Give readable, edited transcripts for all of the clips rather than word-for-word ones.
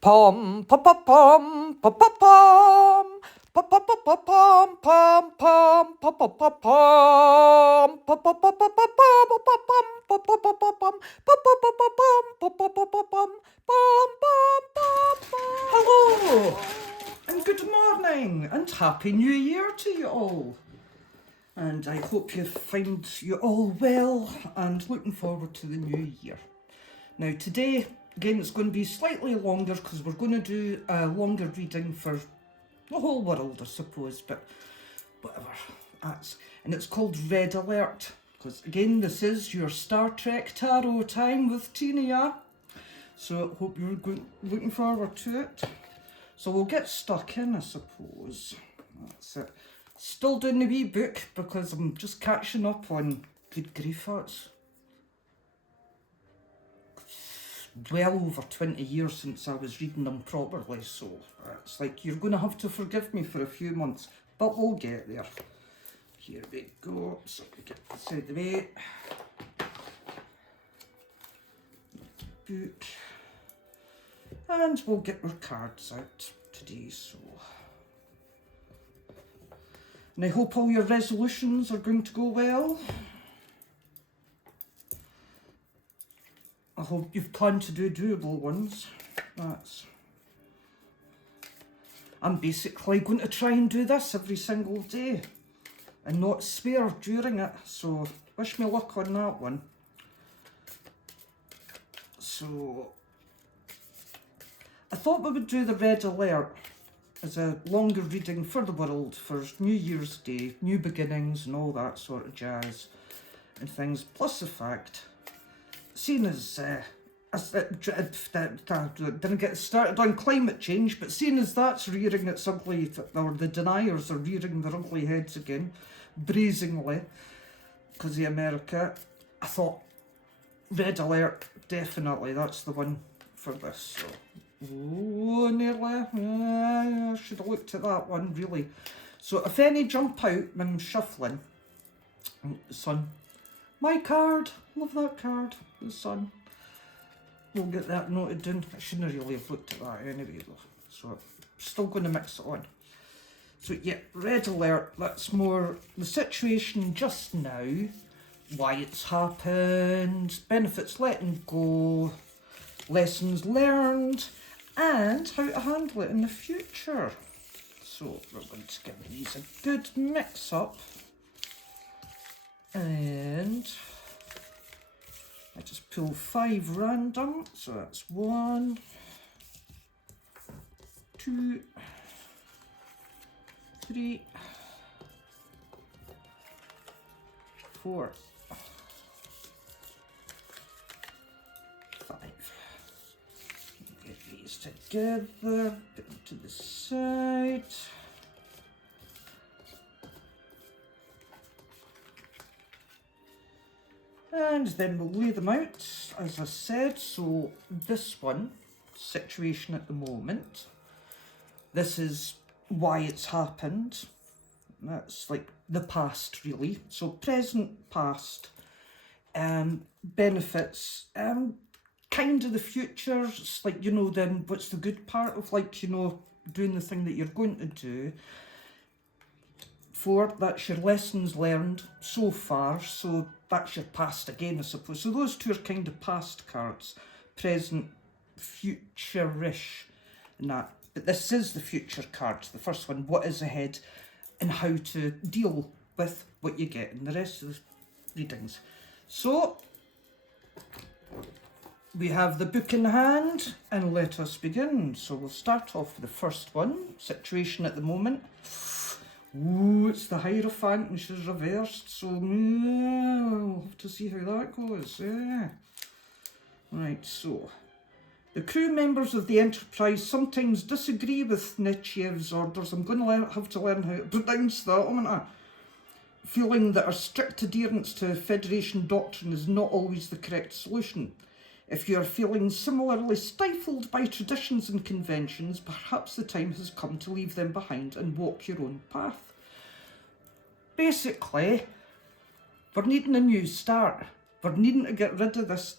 Pom pom pom pom pom pom pom pom pom pom pom pom pom pom pom pom pom pom Hello, and good morning, and Happy New Year to you all. And I hope you find you all well and looking forward to the new year. Now today, again, it's going to be slightly longer because we're going to do a longer reading for the whole world, I suppose, but whatever. And it's called Red Alert, because again, this is your Star Trek Tarot time with Tina, yeah? So I hope you're looking forward to it. So we'll get stuck in, I suppose. That's it. Still doing the wee book because I'm just catching up on good grief. That's well over 20 years since I was reading them properly, so it's like you're going to have to forgive me for a few months, but we'll get there. Here we go. So we get this out of the way. Book. And we'll get our cards out today, so. And I hope all your resolutions are going to go well. I hope you've planned to do doable ones. I'm basically going to try and do this every single day and not spare during it, so wish me luck on that one. So I thought we would do the Red Alert as a longer reading for the world for New Year's Day, new beginnings and all that sort of jazz and things. Plus the fact, seeing as didn't get started on climate change, but seeing as that's rearing its ugly, or the deniers are rearing their ugly heads again, brazenly, because of America, I thought Red Alert, definitely, that's the one for this. So. Oh, nearly. I should have looked at that one, really. So if any jump out when I'm shuffling, the sun. My card. Love that card. The sun. We'll get that noted down. I shouldn't really have looked at that anyway, though. So still going to mix it on. So yeah, Red Alert. That's more the situation just now. Why it's happened. Benefits letting go. Lessons learned. And how to handle it in the future. So we're going to give these a good mix up. And I just pull 5 random. So that's 1, 2, 3, 4, 5. Get these together, put them to the side. And then we'll lay them out, as I said. So this one, situation at the moment, this is why it's happened. That's like the past, really. So present, past, benefits, kind of the future. It's like, you know, then what's the good part of, like, you know, doing the thing that you're going to do. 4, that's your lessons learned so far, so that's your past again, I suppose. So those two are kind of past cards, present, future-ish, and that. But this is the future card, the first one, what is ahead, and how to deal with what you get in the rest of the readings. So we have the book in hand, and let us begin. So we'll start off with the first one, situation at the moment. Ooh, it's the Hierophant and she's reversed, so we'll have to see how that goes. Yeah. Right, so the crew members of the Enterprise sometimes disagree with Nechaev's orders. I'm going to have to learn how to pronounce that, haven't I? Feeling that a strict adherence to Federation doctrine is not always the correct solution. If you are feeling similarly stifled by traditions and conventions, perhaps the time has come to leave them behind and walk your own path. Basically, we're needing a new start. We're needing to get rid of this.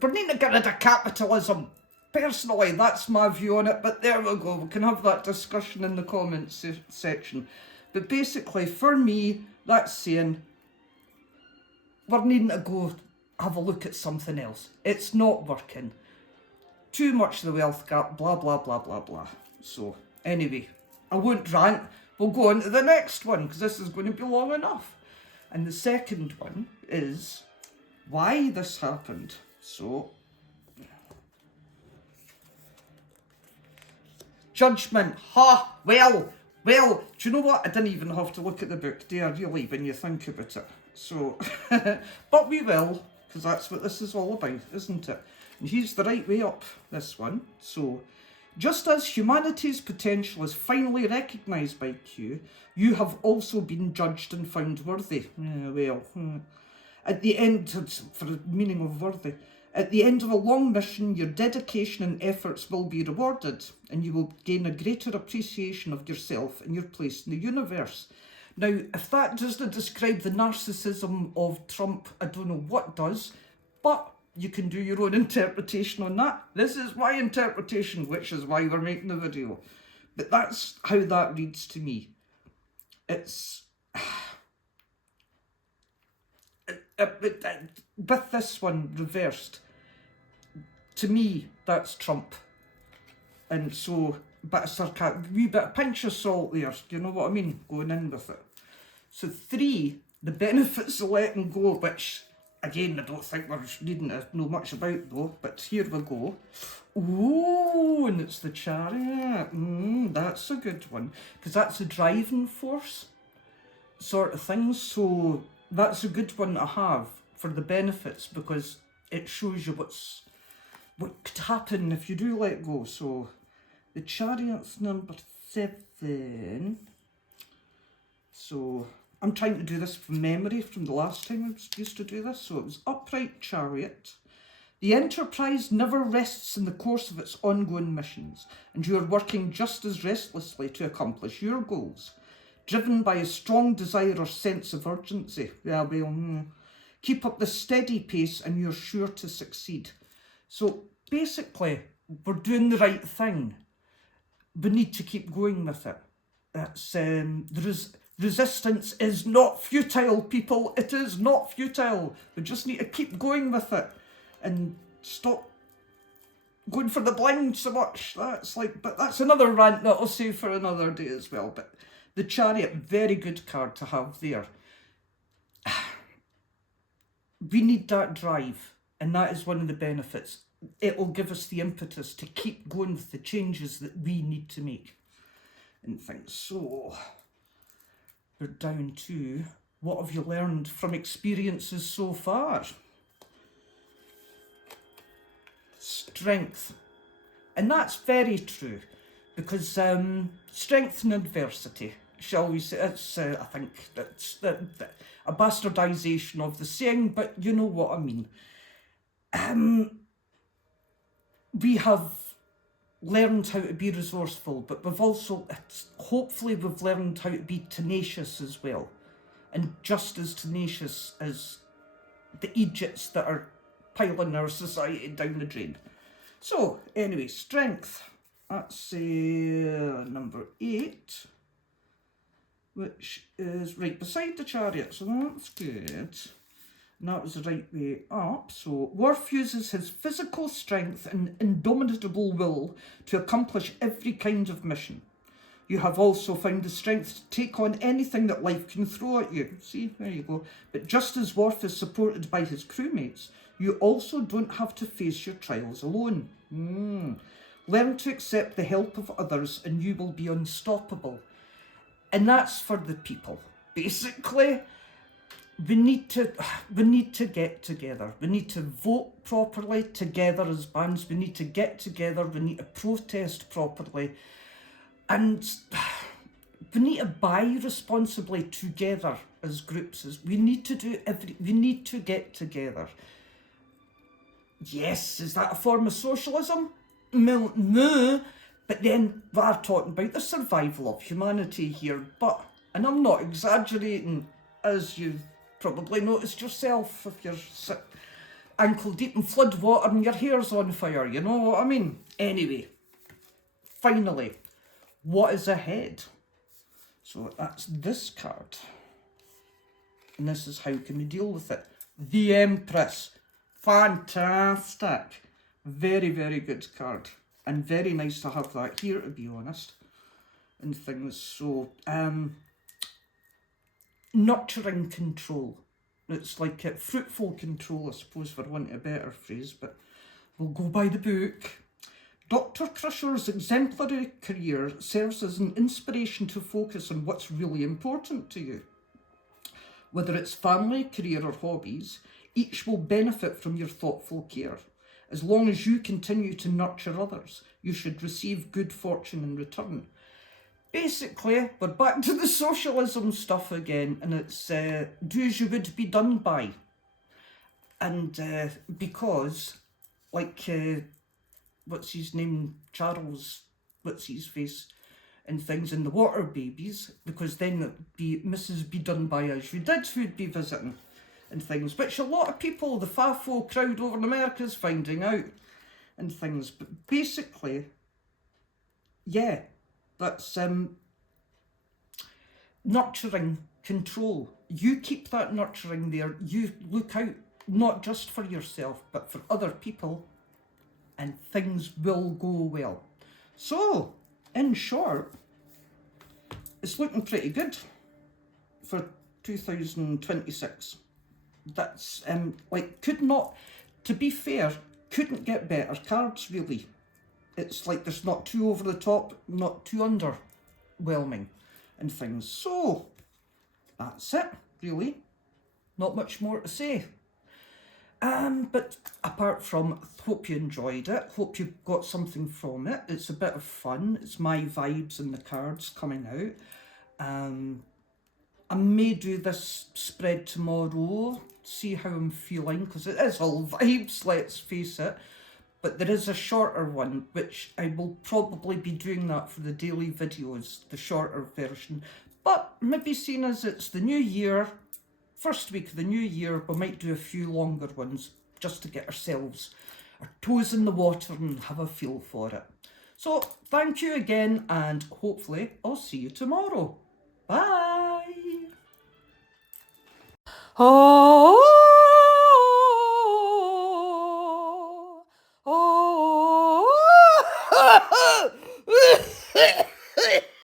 We're needing to get rid of capitalism. personally, that's my view on it, but there we go. We can have that discussion in the comments section. But basically, for me, that's saying we're needing to go have a look at something else. It's not working. Too much of the wealth gap, blah, blah, blah, blah, blah. So, anyway, I won't rant. We'll go on to the next one, because this is going to be long enough. And the second one is why this happened. So, judgment. Ha! Well, do you know what? I didn't even have to look at the book, do I really, when you think about it? So, but we will, because that's what this is all about, isn't it? And here's the right way up, this one. So, just as humanity's potential is finally recognised by Q, you have also been judged and found worthy. At the end, for the meaning of worthy, at the end of a long mission, your dedication and efforts will be rewarded, and you will gain a greater appreciation of yourself and your place in the universe. Now, if that doesn't describe the narcissism of Trump, I don't know what does, but you can do your own interpretation on that. This is my interpretation, which is why we're making the video. But that's how that reads to me. It's... with this one reversed, to me, that's Trump. And so, wee bit of pinch of salt there, do you know what I mean? Going in with it. So 3, the benefits of letting go, which, again, I don't think we're needing to know much about though, but here we go. Ooh, and it's the chariot. That's a good one, because that's a driving force sort of thing. So that's a good one to have for the benefits, because it shows you what could happen if you do let go. So the chariot's number 7. So I'm trying to do this from memory from the last time I used to do this. So it was upright chariot. The Enterprise never rests in the course of its ongoing missions, and you are working just as restlessly to accomplish your goals, driven by a strong desire or sense of urgency. Keep up the steady pace and you're sure to succeed. So basically, we're doing the right thing. We need to keep going with it. That's resistance is not futile, people. It is not futile. We just need to keep going with it and stop going for the blind so much. But that's another rant that I'll save for another day as well. But the chariot, very good card to have there. We need that drive, and that is one of the benefits. It will give us the impetus to keep going with the changes that we need to make and things. So we're down to, what have you learned from experiences so far? Strength. And that's very true, because strength in adversity, shall we say, it's, I think that's a bastardisation of the saying, but you know what I mean. We have learned how to be resourceful, but we've also, hopefully we've learned how to be tenacious as well, and just as tenacious as the idiots that are piling our society down the drain. So anyway, strength, that's number 8, which is right beside the chariot, so that's good. And that was the right way up. So Worf uses his physical strength and indomitable will to accomplish every kind of mission. You have also found the strength to take on anything that life can throw at you. See, there you go. But just as Worf is supported by his crewmates, you also don't have to face your trials alone. Learn to accept the help of others and you will be unstoppable. And that's for the people. Basically, we need to get together. We need to vote properly together as bands. We need to get together. We need to protest properly. And we need to buy responsibly together as groups. We need to get together. Yes, is that a form of socialism? No. But then we are talking about the survival of humanity here. And I'm not exaggerating, as you've probably noticed yourself if you're ankle deep in flood water and your hair's on fire, you know what I mean? Anyway, finally, what is ahead? So that's this card. And this is how can we deal with it. The Empress. Fantastic. Very, very good card. And very nice to have that here, to be honest. And things. So, nurturing control. It's like fruitful control, I suppose, for want of a better phrase, but we'll go by the book. Dr. Crusher's exemplary career serves as an inspiration to focus on what's really important to you. Whether it's family, career or hobbies, each will benefit from your thoughtful care. As long as you continue to nurture others, you should receive good fortune in return. Basically, we're back to the socialism stuff again, and it's do as you would be done by. And because, like, what's his name, Charles, what's his face, and things in the Water Babies, because then it'd be Mrs. Be Done By As You Did who'd be visiting and things, which a lot of people, the FAFO crowd over in America is finding out and things. But basically, yeah, that's nurturing control. You keep that nurturing there. You look out not just for yourself, but for other people, and things will go well. So, in short, it's looking pretty good for 2026. That's, like, could not, to be fair, couldn't get better cards, really. It's like there's not too over the top, not too underwhelming and things. So, that's it, really. Not much more to say. But apart from, hope you enjoyed it, hope you got something from it. It's a bit of fun. It's my vibes and the cards coming out. I may do this spread tomorrow, see how I'm feeling, because it is all vibes, let's face it. But there is a shorter one, which I will probably be doing that for the daily videos, the shorter version. But maybe seeing as it's the new year, first week of the new year, we might do a few longer ones just to get ourselves our toes in the water and have a feel for it. So thank you again, and hopefully I'll see you tomorrow. Bye. Oh.